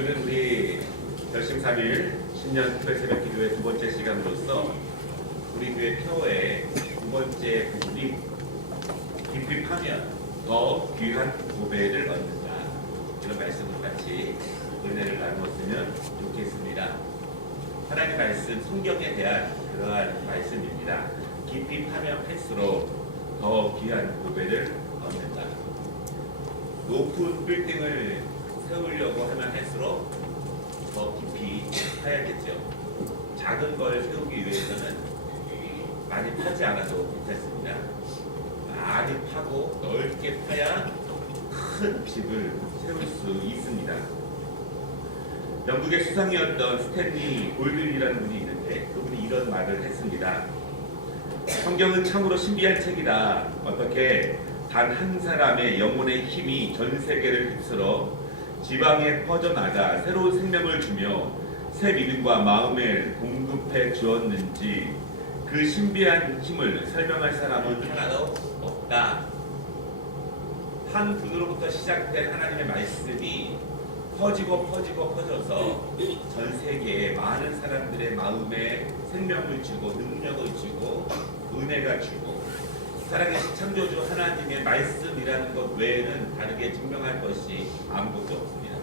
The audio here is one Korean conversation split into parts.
오늘은 우리 결심 3일 신년 특별 새벽 기도의 두 번째 시간으로서 우리 교회 표어의 두 번째 부분이 깊이 파면 더 귀한 고배를 얻는다. 이런 말씀을 같이 은혜를 나누었으면 좋겠습니다. 하나님 말씀, 성경에 대한 그러한 말씀입니다. 깊이 파면 팔수록 더 귀한 고배를 얻는다. 높은 빌딩을 세우려고 하면 할수록 더 깊이 파야겠죠. 작은 걸 세우기 위해서는 많이 파지 않아도 괜찮습니다. 많이 파고 넓게 파야 큰 집을 세울 수 있습니다. 영국의 수상이었던 스탠리 볼든이라는 분이 있는데 그분이 이런 말을 했습니다. 성경은 참으로 신비한 책이다. 어떻게 단 한 사람의 영혼의 힘이 전 세계를 휩쓸어 지방에 퍼져나가 새로운 생명을 주며 새 믿음과 마음을 공급해 주었는지 그 신비한 힘을 설명할 사람은 하나도 없다. 한 분으로부터 시작된 하나님의 말씀이 퍼져서 전 세계에 많은 사람들의 마음에 생명을 주고 능력을 주고 은혜가 주고 살아계신 창조주 하나님의 말씀이라는 것 외에는 다르게 증명할 것이 아무것도 없습니다.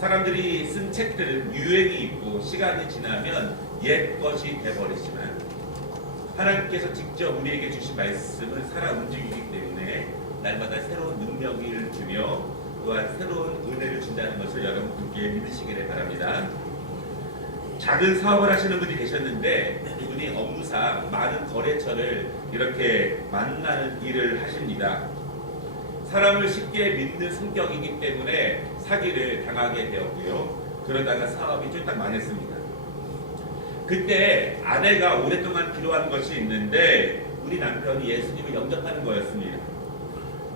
사람들이 쓴 책들은 유행이 있고 시간이 지나면 옛 것이 되어버리지만 하나님께서 직접 우리에게 주신 말씀은 살아 움직이기 때문에 날마다 새로운 능력을 주며 또한 새로운 은혜를 준다는 것을 여러분께 믿으시기를 바랍니다. 작은 사업을 하시는 분이 계셨는데 이분이 업무상 많은 거래처를 이렇게 만나는 일을 하십니다. 사람을 쉽게 믿는 성격이기 때문에 사기를 당하게 되었고요. 그러다가 사업이 쫄딱 망했습니다. 그때 아내가 오랫동안 기도한 것이 있는데 우리 남편이 예수님을 영접하는 거였습니다.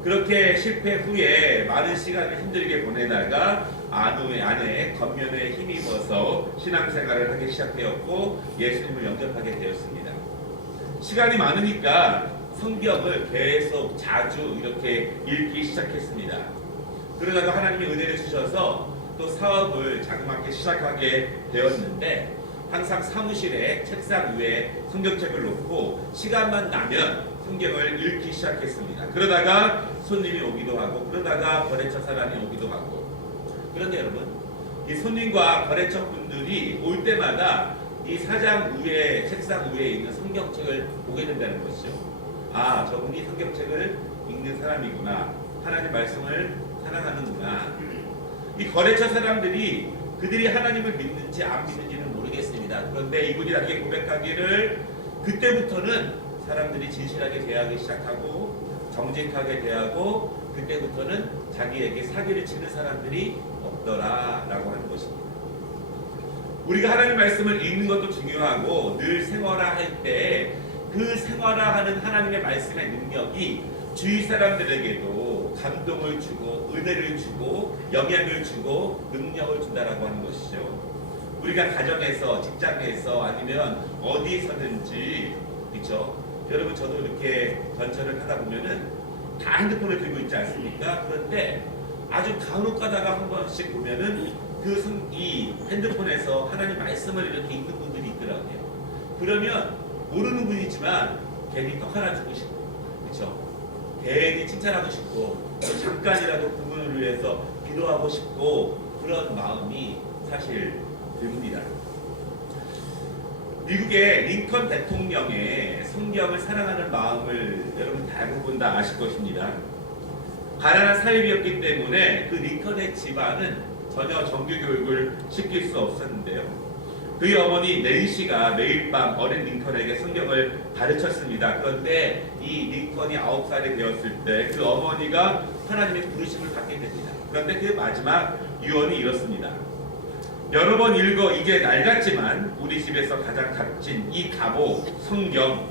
그렇게 실패 후에 많은 시간을 힘들게 보내다가 아내의 겉면에 힘입어서 신앙생활을 하기 시작되었고 예수님을 영접하게 되었습니다. 시간이 많으니까 성경을 계속 자주 이렇게 읽기 시작했습니다. 그러다가 하나님이 은혜를 주셔서 또 사업을 자그맣게 시작하게 되었는데 항상 사무실에 책상 위에 성경책을 놓고 시간만 나면 성경을 읽기 시작했습니다. 그러다가 손님이 오기도 하고 그러다가 거래처 사람이 오기도 하고 그런데 여러분 이 손님과 거래처 분들이 올 때마다 이 사장 위에 책상 위에 있는 성경책을 보게 된다는 것이죠. 아, 저분이 성경책을 읽는 사람이구나. 하나님 말씀을 사랑하는구나. 이 거래처 사람들이 그들이 하나님을 믿는지 안 믿는지는 모르겠습니다. 그런데 이분이 나중에 고백하기를 그때부터는 사람들이 진실하게 대하기 시작하고 정직하게 대하고 그때부터는 자기에게 사기를 치는 사람들이 없더라라고 하는 것입니다. 우리가 하나님 말씀을 읽는 것도 중요하고 늘 생활화할 때 그 생활화하는 하나님의 말씀의 능력이 주위 사람들에게도 감동을 주고 은혜를 주고 영향을 주고 능력을 준다라고 하는 것이죠. 우리가 가정에서 직장에서 아니면 어디서든지 그렇죠. 여러분 저도 이렇게 전철을 타다 보면은 다 핸드폰을 들고 있지 않습니까? 그런데 아주 간혹 가다가 한 번씩 보면은 이 핸드폰에서 하나님 말씀을 이렇게 읽는 분들이 있더라고요. 그러면 모르는 분이지만 괜히 떡 하나 주고 싶고 그렇죠? 괜히 칭찬하고 싶고 잠깐이라도 그분을 위해서 기도하고 싶고 그런 마음이 사실 듭니다. 미국의 링컨 대통령의 성경을 사랑하는 마음을 여러분 대부분 다 아실 것입니다. 가난한 사회비였기 때문에 그 링컨의 집안은 전혀 정규 교육을 시킬 수 없었는데요. 그의 어머니 낸시가 매일 밤 어린 링컨에게 성경을 가르쳤습니다. 그런데 이 링컨이 9살이 되었을 때 그 어머니가 하나님의 부르심을 받게 됩니다. 그런데 그 마지막 유언이 이렇습니다. 여러 번 읽어 이게 낡았지만 우리 집에서 가장 값진 이 갑오 성경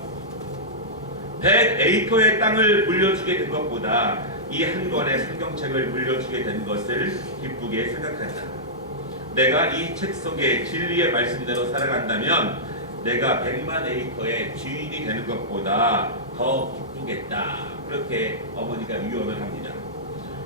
100에이커의 땅을 물려주게 된 것보다 이 한 권의 성경책을 물려주게 된 것을 기쁘게 생각한다. 내가 이 책 속의 진리의 말씀대로 살아간다면 내가 100만 에이커의 주인이 되는 것보다 더 기쁘겠다. 그렇게 어머니가 유언을 합니다.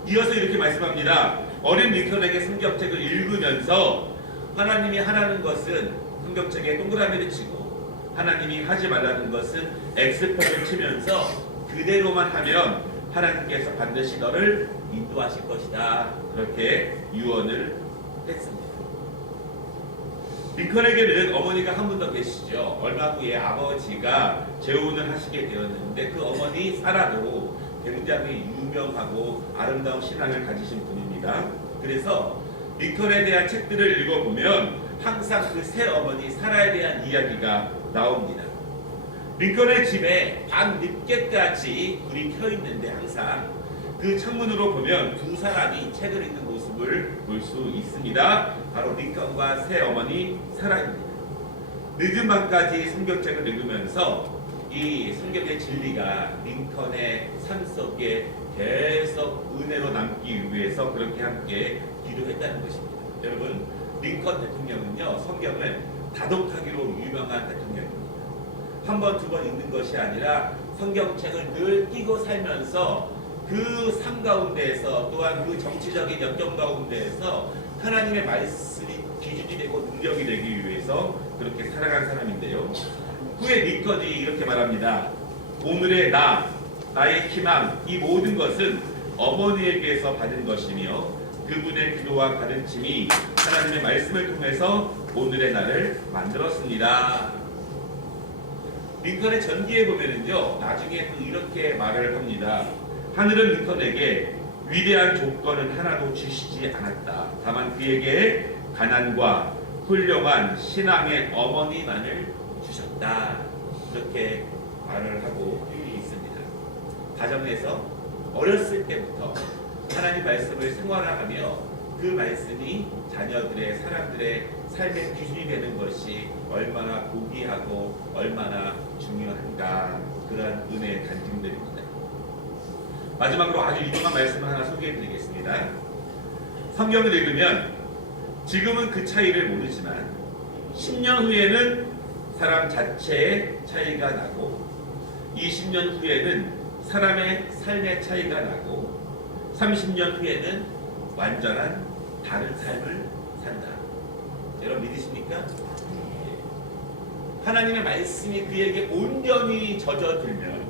이어서 이렇게 말씀합니다. 어린 링컨에게 성경책을 읽으면서 하나님이 하라는 것은 성경책에 동그라미를 치고 하나님이 하지 말라는 것은 X표를 치면서 그대로만 하면 하나님께서 반드시 너를 인도하실 것이다. 그렇게 유언을 했습니다. 링컨에게는 어머니가 한 분 더 계시죠. 얼마 후에 아버지가 재혼을 하시게 되었는데 그 어머니 사라도 굉장히 유명하고 아름다운 신앙을 가지신 분입니다. 그래서 링컨에 대한 책들을 읽어보면 항상 그 새 어머니 사라에 대한 이야기가 나옵니다. 링컨의 집에 밤 늦게까지 불이 켜 있는데 항상 그 창문으로 보면 두 사람이 책을 읽는 모습을 볼 수 있습니다. 바로 링컨과 새 어머니 사라입니다. 늦은 밤까지 성경책을 읽으면서 이 성경의 진리가 링컨의 삶 속에 계속 은혜로 남기 위해서 그렇게 함께 기도했다는 것입니다. 여러분, 링컨 대통령은요, 성경을 다독하기로 유명한 대통령입니다. 한 번, 두 번 읽는 것이 아니라 성경책을 늘 끼고 살면서 그 삶 가운데에서 또한 그 정치적인 역경 가운데에서 하나님의 말씀이 기준이 되고 능력이 되기 위해서 그렇게 살아간 사람인데요. 후에 링컨이 이렇게 말합니다. 오늘의 나의 희망, 이 모든 것은 어머니에게서 받은 것이며 그분의 기도와 가르침이 하나님의 말씀을 통해서 오늘의 나를 만들었습니다. 링컨의 전기에 보면은요, 나중에 또 이렇게 말을 합니다. 하늘은 링컨에게 위대한 조건은 하나도 주시지 않았다. 다만 그에게 가난과 훌륭한 신앙의 어머니만을 주셨다. 이렇게 말을 하고 있습니다. 가정에서 어렸을 때부터 하나님 말씀을 생활하며 그 말씀이 자녀들의 사람들의 삶의 기준이 되는 것이 얼마나 고귀하고 얼마나 중요한가, 그러한 은혜의 간증들입니다. 마지막으로 아주 유명한 말씀을 하나 소개해드리겠습니다. 성경을 읽으면 지금은 그 차이를 모르지만 10년 후에는 사람 자체의 차이가 나고 20년 후에는 사람의 삶의 차이가 나고 30년 후에는 완전한 다른 삶을 산다. 여러분 믿으십니까? 하나님의 말씀이 그에게 온전히 젖어들면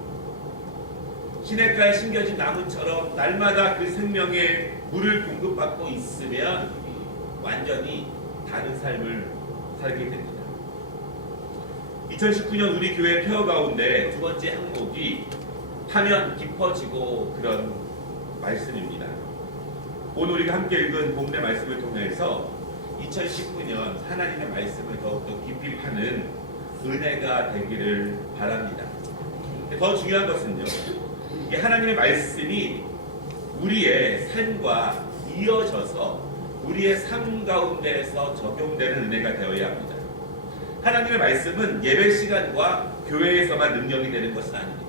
시냇가에 심겨진 나무처럼 날마다 그 생명의 물을 공급받고 있으면 완전히 다른 삶을 살게 됩니다. 2019년 우리 교회 폐허 가운데 두 번째 항목이 하면 깊어지고 그런 말씀입니다. 오늘 우리가 함께 읽은 본문의 말씀을 통해서 2019년 하나님의 말씀을 더욱더 깊이 파는 은혜가 되기를 바랍니다. 더 중요한 것은요, 이 하나님의 말씀이 우리의 삶과 이어져서 우리의 삶 가운데에서 적용되는 은혜가 되어야 합니다. 하나님의 말씀은 예배 시간과 교회에서만 능력이 되는 것은 아닙니다.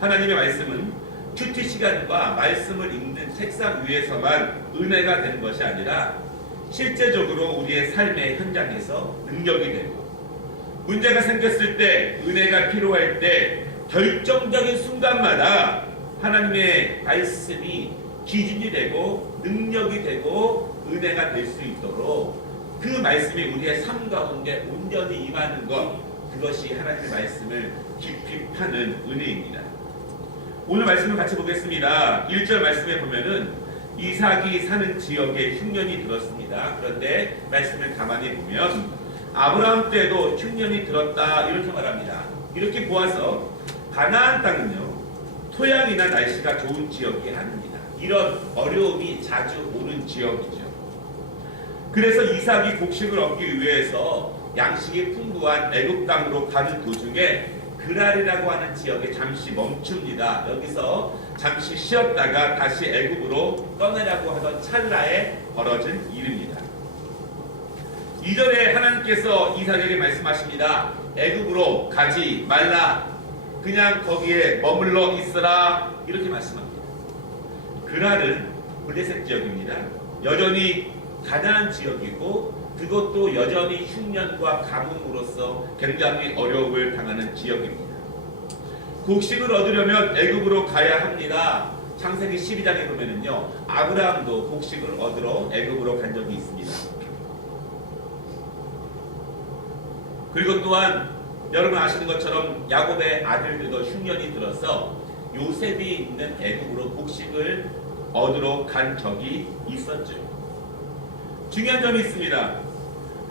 하나님의 말씀은 큐티 시간과 말씀을 읽는 책상 위에서만 은혜가 되는 것이 아니라 실제적으로 우리의 삶의 현장에서 능력이 되고 문제가 생겼을 때, 은혜가 필요할 때 결정적인 순간마다 하나님의 말씀이 기준이 되고 능력이 되고 은혜가 될 수 있도록 그 말씀이 우리의 삶 가운데 온전히 임하는 것, 그것이 하나님의 말씀을 깊이 파는 은혜입니다. 오늘 말씀을 같이 보겠습니다. 1절 말씀에 보면은 이삭이 사는 지역에 흉년이 들었습니다. 그런데 말씀을 가만히 보면 아브라함 때도 흉년이 들었다 이렇게 말합니다. 이렇게 보아서 가나안 땅은요, 토양이나 날씨가 좋은 지역이 아닙니다. 이런 어려움이 자주 오는 지역이죠. 그래서 이삭이 곡식을 얻기 위해서 양식이 풍부한 애굽 땅으로 가는 도중에 그랄이라고 하는 지역에 잠시 멈춥니다. 여기서 잠시 쉬었다가 다시 애굽으로 떠나려고 하던 찰나에 벌어진 일입니다. 이전에 하나님께서 이삭에게 말씀하십니다. 애굽으로 가지 말라. 그냥 거기에 머물러 있으라. 이렇게 말씀합니다. 그랄은 블레셋 지역입니다. 여전히 가나안 지역이고 그것도 여전히 흉년과 가뭄으로써 굉장히 어려움을 당하는 지역입니다. 곡식을 얻으려면 애굽으로 가야 합니다. 창세기 12장에 보면은요, 아브라함도 곡식을 얻으러 애굽으로 간 적이 있습니다. 그리고 또한 여러분 아시는 것처럼 야곱의 아들들도 흉년이 들어서 요셉이 있는 애굽으로 곡식을 얻으러 간 적이 있었죠. 중요한 점이 있습니다.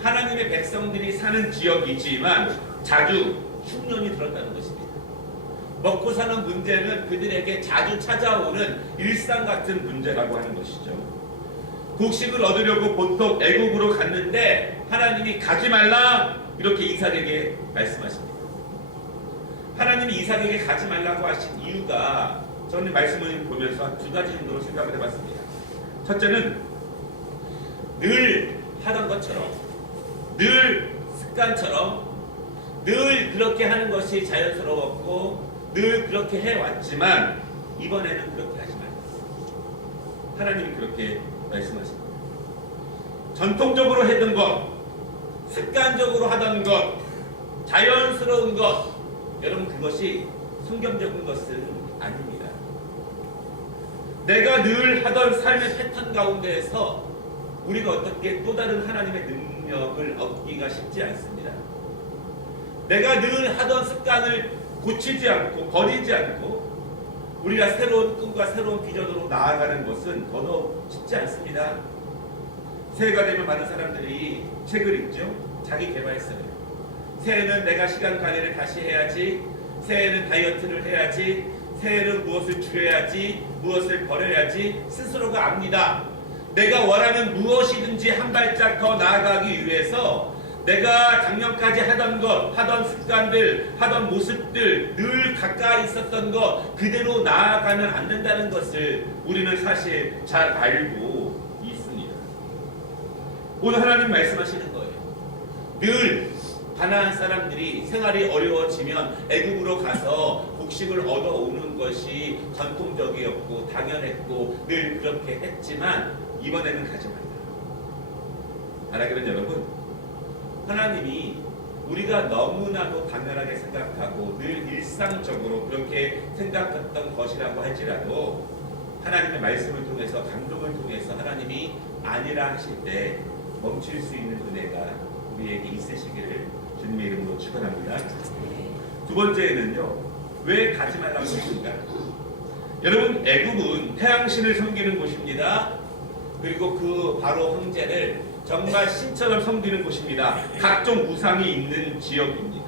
하나님의 백성들이 사는 지역이지만 자주 흉년이 들었다는 것입니다. 먹고 사는 문제는 그들에게 자주 찾아오는 일상 같은 문제라고 하는 것이죠. 곡식을 얻으려고 보통 애굽으로 갔는데 하나님이 가지 말라 이렇게 이삭에게 말씀하십니다. 하나님이 이삭에게 가지 말라고 하신 이유가 저는 말씀을 보면서 한 두 가지 정도로 생각을 해봤습니다. 첫째는 늘 하던 것처럼, 늘 습관처럼, 늘 그렇게 하는 것이 자연스러웠고 늘 그렇게 해왔지만 이번에는 그렇게 하지 말라. 하나님이 그렇게 말씀하십니다. 전통적으로 했던 것, 습관적으로 하던 것, 자연스러운 것, 여러분 그것이 성경적인 것은 아닙니다. 내가 늘 하던 삶의 패턴 가운데에서 우리가 어떻게 또 다른 하나님의 능력을 얻기가 쉽지 않습니다. 내가 늘 하던 습관을 고치지 않고 버리지 않고 우리가 새로운 꿈과 새로운 비전으로 나아가는 것은 더더욱 쉽지 않습니다. 새해가 되면 많은 사람들이 책을 읽죠. 자기 개발서예요. 새해는 내가 시간 관리를 다시 해야지, 새해는 다이어트를 해야지, 새해는 무엇을 줄여야지, 무엇을 버려야지 스스로가 압니다. 내가 원하는 무엇이든지 한 발짝 더 나아가기 위해서 내가 작년까지 하던 것, 하던 습관들, 하던 모습들, 늘 가까이 있었던 것 그대로 나아가면 안 된다는 것을 우리는 사실 잘 알고 있습니다. 오늘 하나님 말씀하시는 거예요. 늘 가나안 사람들이 생활이 어려워지면 애굽으로 가서 곡식을 얻어오는 것이 전통적이었고 당연했고 늘 그렇게 했지만 이번에는 가지 말라. 알아기는 여러분, 하나님이 우리가 너무나도 당연하게 생각하고 늘 일상적으로 그렇게 생각했던 것이라고 할지라도 하나님의 말씀을 통해서 감동을 통해서 하나님이 아니라 하실 때 멈출 수 있는 은혜가 우리에게 있으시기를 주님의 이름으로 축원합니다. 두 번째는요, 왜 가지 말라고 했습니까? 여러분, 애굽은 태양신을 섬기는 곳입니다. 그리고 그 바로 형제를 정말 신처럼 섬기는 곳입니다. 각종 우상이 있는 지역입니다.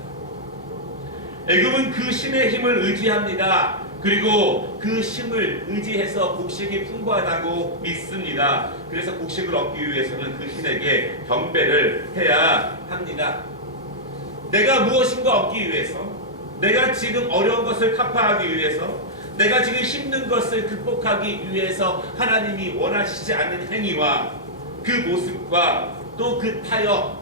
애굽은 그 신의 힘을 의지합니다. 그리고 그 힘을 의지해서 곡식이 풍부하다고 믿습니다. 그래서 곡식을 얻기 위해서는 그 신에게 경배를 해야 합니다. 내가 무엇인가 얻기 위해서, 내가 지금 어려운 것을 타파하기 위해서, 내가 지금 힘든 것을 극복하기 위해서 하나님이 원하시지 않는 행위와 그 모습과 또 그 타협,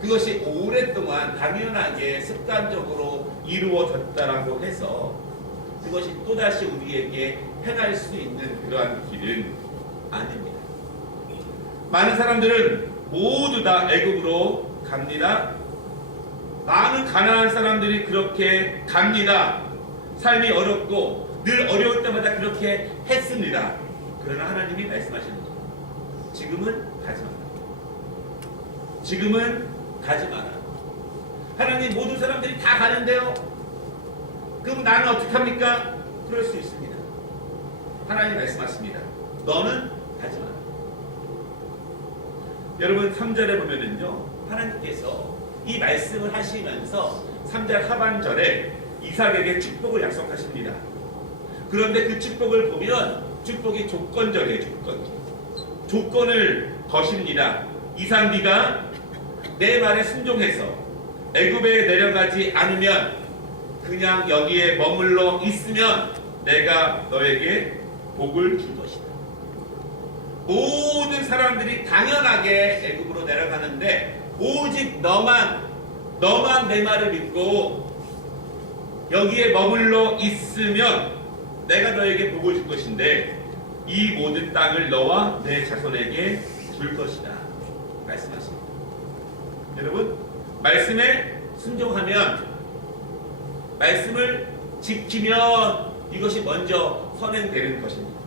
그것이 오랫동안 당연하게 습관적으로 이루어졌다라고 해서 그것이 또다시 우리에게 행할 수 있는 그러한 길은 아닙니다. 많은 사람들은 모두 다 애굽으로 갑니다. 많은 가나안 사람들이 그렇게 갑니다. 삶이 어렵고 늘 어려울 때마다 그렇게 했습니다. 그러나 하나님이 말씀하시는 거예요. 지금은 가지 마라. 지금은 가지 마라. 하나님, 모든 사람들이 다 가는데요. 그럼 나는 어떻게 합니까? 그럴 수 있습니다. 하나님 말씀하십니다. 너는 가지 마라. 여러분 3절에 보면은요, 하나님께서 이 말씀을 하시면서 3절 하반절에 이삭에게 축복을 약속하십니다. 그런데 그 축복을 보면 축복이 조건적이에요. 조건을 거십니다. 이삭, 네가 내 말에 순종해서 애굽에 내려가지 않으면, 그냥 여기에 머물러 있으면 내가 너에게 복을 줄 것이다. 모든 사람들이 당연하게 애굽으로 내려가는데 오직 너만 내 말을 믿고 여기에 머물러 있으면 내가 너에게 복을 줄 것인데 이 모든 땅을 너와 내 자손에게 줄 것이다 말씀하십니다. 여러분, 말씀에 순종하면, 말씀을 지키면 이것이 먼저 선행되는 것입니다.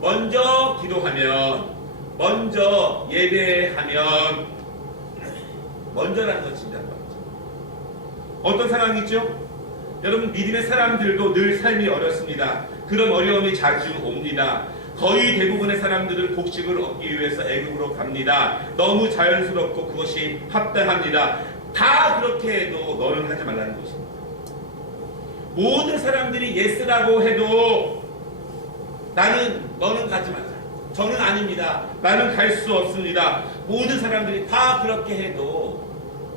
먼저 기도하면, 먼저 예배하면, 먼저라는 것 진짜 어떤 상황이죠? 여러분, 믿음의 사람들도 늘 삶이 어렵습니다. 그런 어려움이 자주 옵니다. 거의 대부분의 사람들은 곡식을 얻기 위해서 애굽으로 갑니다. 너무 자연스럽고 그것이 합당합니다. 다 그렇게 해도 너는 하지 말라는 것입니다. 모든 사람들이 예스라고 해도 너는 가지 말라. 저는 아닙니다. 나는 갈 수 없습니다. 모든 사람들이 다 그렇게 해도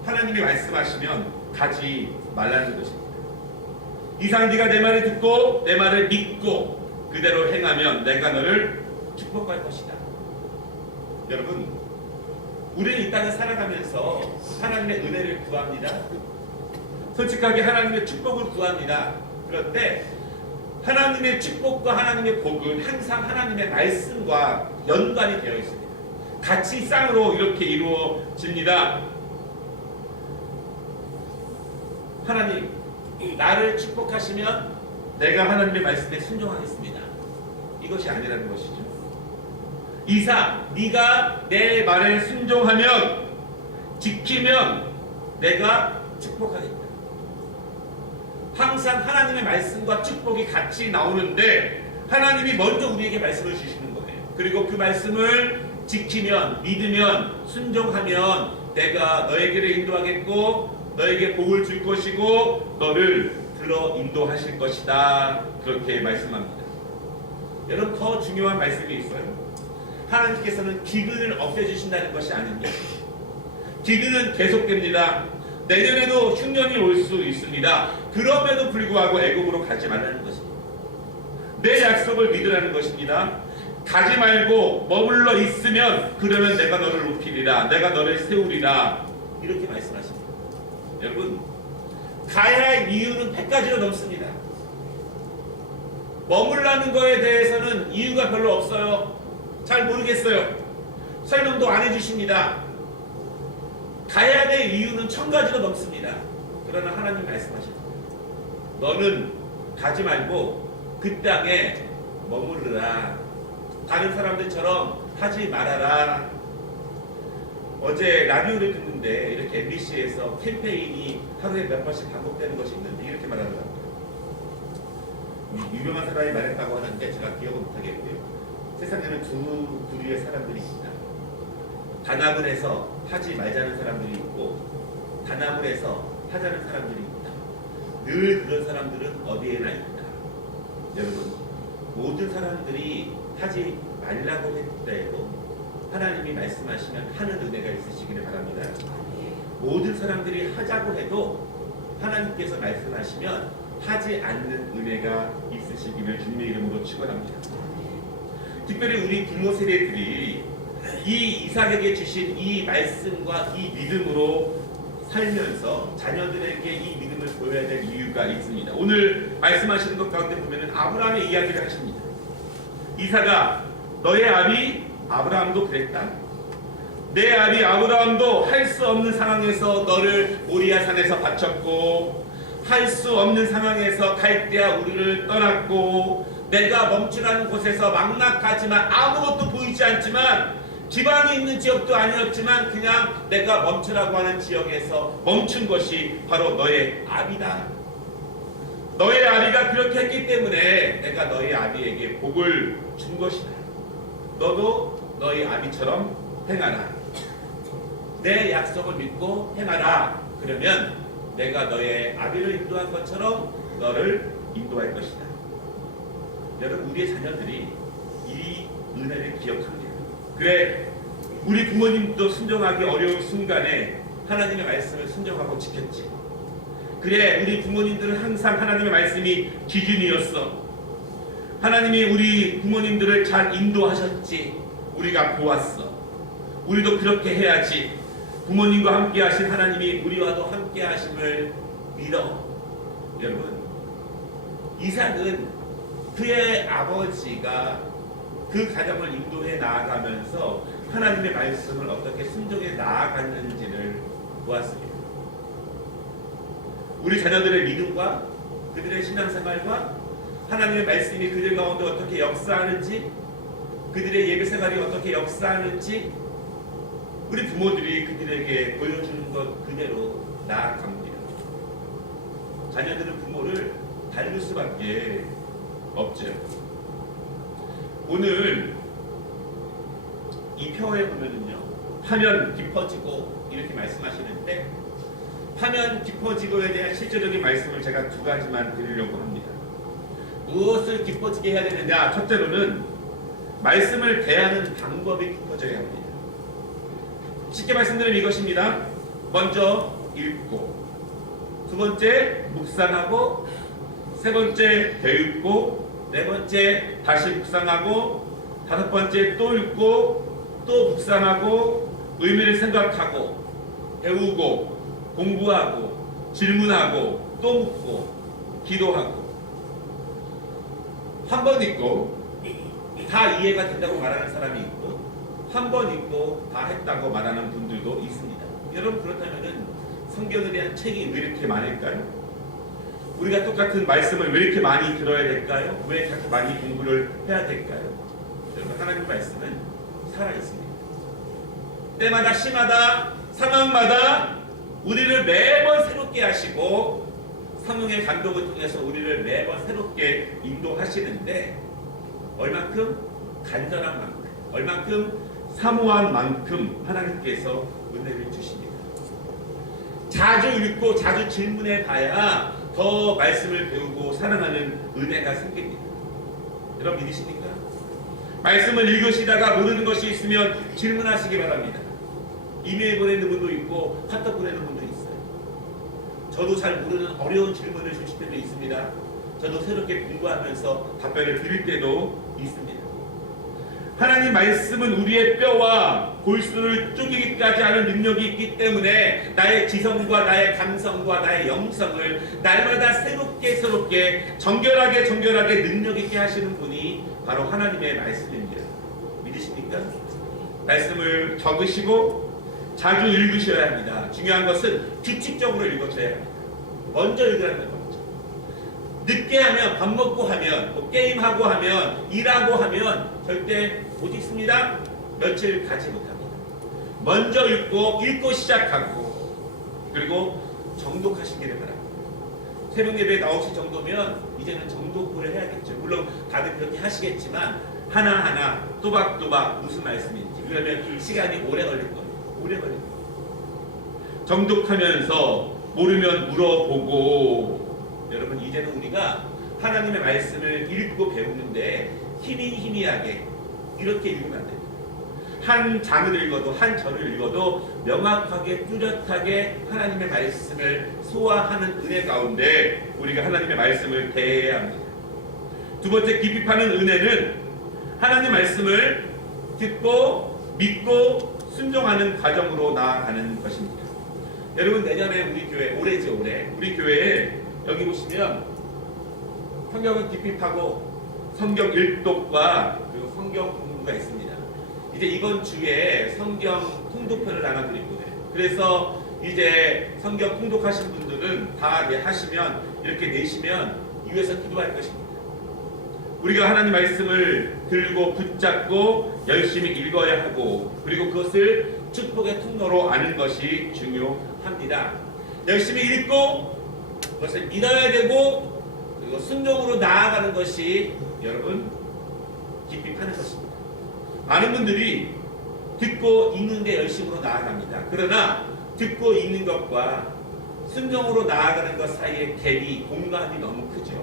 하나님이 말씀하시면 가지 말라는 것입니다. 이상 네가 내 말을 듣고 내 말을 믿고 그대로 행하면 내가 너를 축복할 것이다. 여러분, 우리는 이 땅을 살아가면서 하나님의 은혜를 구합니다. 솔직하게 하나님의 축복을 구합니다. 그런데 하나님의 축복과 하나님의 복은 항상 하나님의 말씀과 연관이 되어 있습니다. 같이 쌍으로 이렇게 이루어집니다. 하나님, 나를 축복하시면 내가 하나님의 말씀에 순종하겠습니다. 이것이 아니라는 것이죠. 이상, 네가 내 말에 순종하면, 지키면 내가 축복하겠다. 항상 하나님의 말씀과 축복이 같이 나오는데 하나님이 먼저 우리에게 말씀을 주시는 거예요. 그리고 그 말씀을 지키면, 믿으면, 순종하면 내가 너에게를 인도하겠고 너에게 복을 줄 것이고 너를 들어 인도하실 것이다. 그렇게 말씀합니다. 여러분, 더 중요한 말씀이 있어요. 하나님께서는 기근을 없애주신다는 것이 아닙니다. 기근은 계속됩니다. 내년에도 흉년이 올 수 있습니다. 그럼에도 불구하고 애굽으로 가지 말라는 것입니다. 내 약속을 믿으라는 것입니다. 가지 말고 머물러 있으면 그러면 내가 너를 높이리라, 내가 너를 세우리라, 이렇게 말씀하십니다. 여러분, 가야 할 이유는 100가지로 넘습니다. 머물라는 거에 대해서는 이유가 별로 없어요. 잘 모르겠어요. 설명도 안 해주십니다. 가야 될 이유는 1000가지로 넘습니다. 그러나 하나님 말씀하십니다. 너는 가지 말고 그 땅에 머무르라. 다른 사람들처럼 하지 말아라. 어제 라디오를 듣는데 이렇게 MBC에서 캠페인이 하루에 몇 번씩 반복되는 것이 있는데 이렇게 말하더라고요. 유명한 사람이 말했다고 하는데 제가 기억을 못하겠고요. 세상에는 두 부류의 사람들이 있다. 단합을 해서 하지 말자는 사람들이 있고 단합을 해서 하자는 사람들이 있다. 늘 그런 사람들은 어디에나 있다. 여러분, 모든 사람들이 하지 말라고 했더라도 하나님이 말씀하시면 하는 은혜가 있으시기를 바랍니다. 모든 사람들이 하자고 해도 하나님께서 말씀하시면 하지 않는 은혜가 있으시기를 주님의 이름으로 축원합니다. 특별히 우리 부모 세대들이 이 이삭에게 주신 이 말씀과 이 믿음으로 살면서 자녀들에게 이 믿음을 보여야 될 이유가 있습니다. 오늘 말씀하시는 것 가운데 보면은 아브라함의 이야기를 하십니다. 이삭아, 너의 아비 아브라함도 그랬다. 내 아비 아브라함도 할 수 없는 상황에서 너를 모리아 산에서 바쳤고 할 수 없는 상황에서 갈대아 우리를 떠났고 내가 멈추라는 곳에서 망락하지만 아무것도 보이지 않지만 지방이 있는 지역도 아니었지만 그냥 내가 멈추라고 하는 지역에서 멈춘 것이 바로 너의 아비다. 너의 아비가 그렇게 했기 때문에 내가 너의 아비에게 복을 준 것이다. 너도 너희 아비처럼 행하라. 내 약속을 믿고 행하라. 그러면 내가 너의 아비를 인도한 것처럼 너를 인도할 것이다. 여러분, 우리의 자녀들이 이 은혜를 기억합니다. 그래, 우리 부모님도 순종하기 어려운 순간에 하나님의 말씀을 순종하고 지켰지. 그래, 우리 부모님들은 항상 하나님의 말씀이 기준이었어. 하나님이 우리 부모님들을 잘 인도하셨지. 우리가 보았어. 우리도 그렇게 해야지. 부모님과 함께 하신 하나님이 우리와도 함께 하심을 믿어. 여러분, 이삭은 그의 아버지가 그 가정을 인도해 나아가면서 하나님의 말씀을 어떻게 순종해 나아갔는지를 보았습니다. 우리 자녀들의 믿음과 그들의 신앙생활과 하나님의 말씀이 그들 가운데 어떻게 역사하는지, 그들의 예배 생활이 어떻게 역사하는지 우리 부모들이 그들에게 보여주는 것 그대로 나아갑니다. 자녀들은 부모를 닮을 수밖에 없죠. 오늘 이 표에 보면은요, 하면 깊어지고 이렇게 말씀하시는데, 하면 깊어지고에 대한 실제적인 말씀을 제가 두 가지만 드리려고 합니다. 무엇을 깊어지게 해야 되느냐? 첫째로는 말씀을 대하는 방법이 깊어져야 합니다. 쉽게 말씀드리면 이것입니다. 먼저 읽고, 두 번째 묵상하고, 세 번째 되읽고, 네 번째 다시 묵상하고, 다섯 번째 또 읽고, 또 묵상하고, 의미를 생각하고, 배우고, 공부하고, 질문하고, 또 묻고, 기도하고. 한 번 읽고 다 이해가 된다고 말하는 사람이 있고, 한 번 읽고 다 했다고 말하는 분들도 있습니다. 여러분, 그렇다면 성경에 대한 책이 왜 이렇게 많을까요? 우리가 똑같은 말씀을 왜 이렇게 많이 들어야 될까요? 왜 그렇게 많이 공부를 해야 될까요? 여러분, 하나님 말씀은 살아있습니다. 때마다 시마다 상황마다 우리를 매번 새롭게 하시고, 성령의 감동을 통해서 우리를 매번 새롭게 인도하시는데, 얼만큼 간절한 만큼, 얼만큼 사모한 만큼 하나님께서 은혜를 주십니다. 자주 읽고 자주 질문해 봐야 더 말씀을 배우고 사랑하는 은혜가 생깁니다. 여러분, 믿으십니까? 말씀을 읽으시다가 모르는 것이 있으면 질문하시기 바랍니다. 이메일 보내는 분도 있고 카톡 보내는 분도 있어요. 저도 잘 모르는 어려운 질문을 주실 때도 있습니다. 저도 새롭게 공부하면서 답변을 드릴 때도 있습니다. 하나님 말씀은 우리의 뼈와 골수를 쪼개기까지 하는 능력이 있기 때문에 나의 지성과 나의 감성과 나의 영성을 날마다 새롭게 정결하게 능력 있게 하시는 분이 바로 하나님의 말씀입니다. 믿으십니까? 말씀을 적으시고 자주 읽으셔야 합니다. 중요한 것은 규칙적으로 읽어줘야 합니다. 먼저 읽으라는 거죠. 늦게 하면, 밥 먹고 하면, 뭐 게임하고 하면, 일하고 하면 절대 못 읽습니다. 며칠 가지 못합니다. 먼저 읽고 시작하고, 그리고 정독하시기를 바랍니다. 새벽 예배에 나오실 정도면 이제는 정독을 해야겠죠. 물론 다들 그렇게 하시겠지만 하나하나 또박또박 무슨 말씀인지, 그러면 시간이 오래 걸릴 거예요. 정독하면서 모르면 물어보고. 여러분, 이제는 우리가 하나님의 말씀을 읽고 배우는데 희미하게 이렇게 읽으면 안 됩니다. 한 장을 읽어도, 한 절을 읽어도 명확하게 뚜렷하게 하나님의 말씀을 소화하는 은혜 가운데 우리가 하나님의 말씀을 대해야 합니다. 두 번째, 깊이 파는 은혜는 하나님 말씀을 듣고 믿고 순종하는 과정으로 나아가는 것입니다. 여러분, 내년에 우리 교회, 올해죠, 올해 우리 교회에 여기 보시면 성경을 깊이 파고 성경 일독과 그리고 성경 공부가 있습니다. 이제 이번 주에 성경 통독편을 나눠드릴 거예요. 그래서 이제 성경 통독하신 분들은 다 하시면, 이렇게 내시면 위에서 기도할 것입니다. 우리가 하나님 말씀을 들고 붙잡고 열심히 읽어야 하고, 그리고 그것을 축복의 통로로 아는 것이 중요합니다. 열심히 읽고 그것을 믿어야 되고, 그리고 순종으로 나아가는 것이 여러분 깊이 파는 것입니다. 많은 분들이 듣고 읽는데 열심으로 나아갑니다. 그러나 듣고 읽는 것과 순종으로 나아가는 것 사이의 갭이, 공간이 너무 크죠.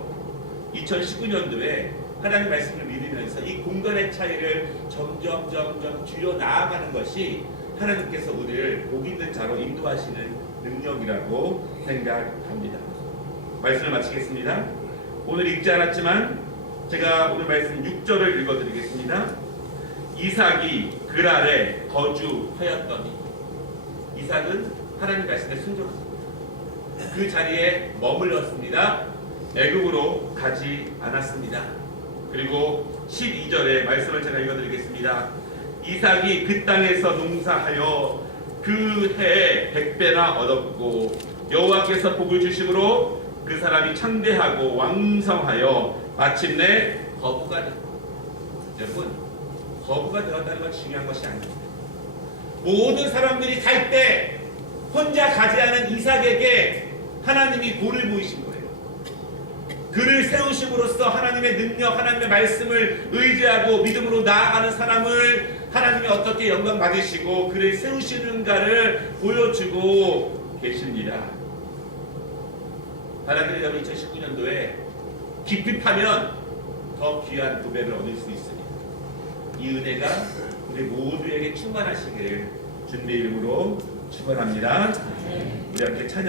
2019년도에 하나님 말씀을 믿으면서 이 공간의 차이를 점점 줄여 나아가는 것이 하나님께서 우리를 복 있는 자로 인도하시는 능력이라고 생각합니다. 말씀을 마치겠습니다. 오늘 읽지 않았지만 제가 오늘 말씀 6절을 읽어드리겠습니다. 이삭이 그랄에 거주하였더니, 이삭은 하나님 말씀에 순종합니다. 그 자리에 머물렀습니다. 애굽으로 가지 않았습니다. 그리고 12절의 말씀을 제가 읽어드리겠습니다. 이삭이 그 땅에서 농사하여 그 해에 100배나 얻었고, 여호와께서 복을 주심으로 그 사람이 창대하고 왕성하여 마침내 거부가 되. 여러분, 거부가 되었다는 건 중요한 것이 아닙니다. 모든 사람들이 갈 때 혼자 가지 않은 이삭에게 하나님이 본을 보이신 거예요. 그를 세우심으로써 하나님의 능력, 하나님의 말씀을 의지하고 믿음으로 나아가는 사람을 하나님이 어떻게 영광 받으시고 그를 세우시는가를 보여주고 계십니다. 하나님의 여러분, 2019년도에 깊이 파면 더 귀한 구배를 얻을 수 있습니다. 이 은혜가 우리 모두에게 충만하시기를 주님의 이름으로 축원합니다. 우리 함께 찬양.